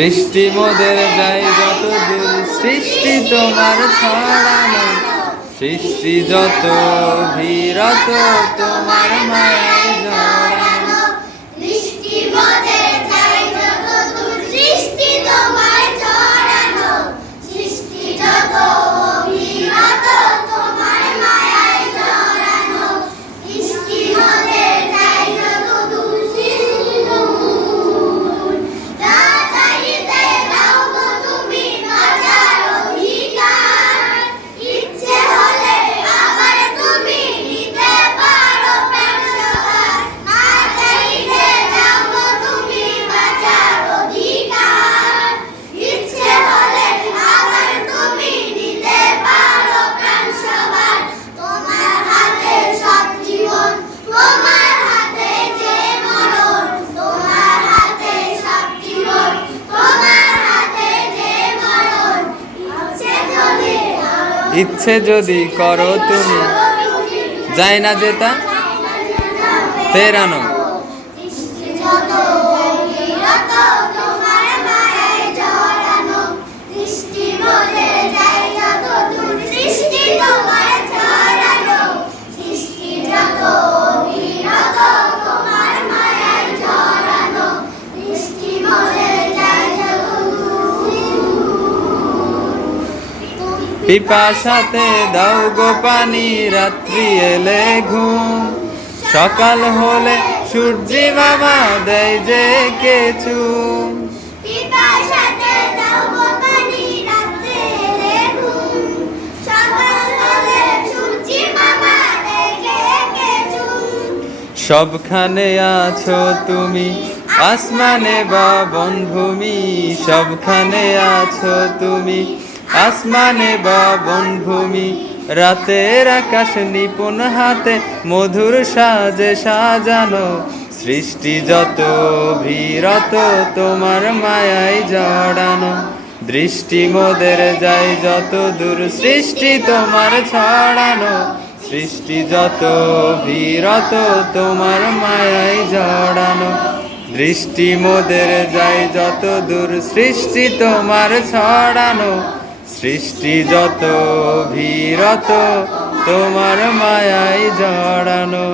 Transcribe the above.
দৃষ্টি মোদের যাই যত দূর, সৃষ্টি তোমার ছড়ানো, সৃষ্টি যত ভিরত তোমার মায়ায় জড়ানো। দৃষ্টি মোদের যাই যত দূর, সৃষ্টি তোমার ছড়ানো, সৃষ্টি যত ভিরত তোমার মায়ায় জড়ানো। দৃষ্টি মোদের যাই যত দূর, সৃষ্টি দূর, যা চাইতে দাও গো তুমি বাঁচার অধিকার। ইচ্ছে হলে আবার তুমি নিতে পারো প্রাণ সবার, না চাইতে দাও গো তুমি বাঁচার অধিকার। ইচ্ছে হলে আবার তুমি নিতে পারো প্রাণ সবার, তোমার হাতে সব জীবন, তোমার হাতে যে মরণ, তোমার হাতে সব জীবন, তোমার হাতে যে মরণ। ইচ্ছে যদি করো তুমি, যায় না যেতা ফেরানো। দৃষ্টি যত ভিরত তোমার মায়ায় জড়ানো, দৃষ্টি মোদের যাই যত দূর, সৃষ্টি তোমার ছড়ানো, সৃষ্টি যত ভিরত তোমার মায়ায় জড়ানো, দৃষ্টি মোদের যাই যত দূর। পিপাসাতে দাও গো পানি, রাত্রি এলে ঘুম, সকাল হলে সূর্যি মামা দেয় যে কেচু। পিপাসাতে দাও গো পানি, রাত্রে এলে ঘুম, সকাল হলে সূর্যি মামা দেখে চুম। সবখানে আছো তুমি, আসমানে বা বনভূমি, সবখানে আছো তুমি, আসমানে বা বনভূমি। রাতের আকাশ নিপুণ হাতে মধুর সাজে সাজানো, সৃষ্টি যত ভিরত তোমার মায়ায় জড়ানো। দৃষ্টি মোদের যায় যত দূর, সৃষ্টি তোমার ছড়ানো, সৃষ্টি যত ভিরত তোমার মায়ায় জড়ানো। দৃষ্টি মোদের যায় যত দূর, সৃষ্টি তোমার ছড়ানো, সৃষ্টি যত ভিরত তোমার মায়ায় জড়ানো।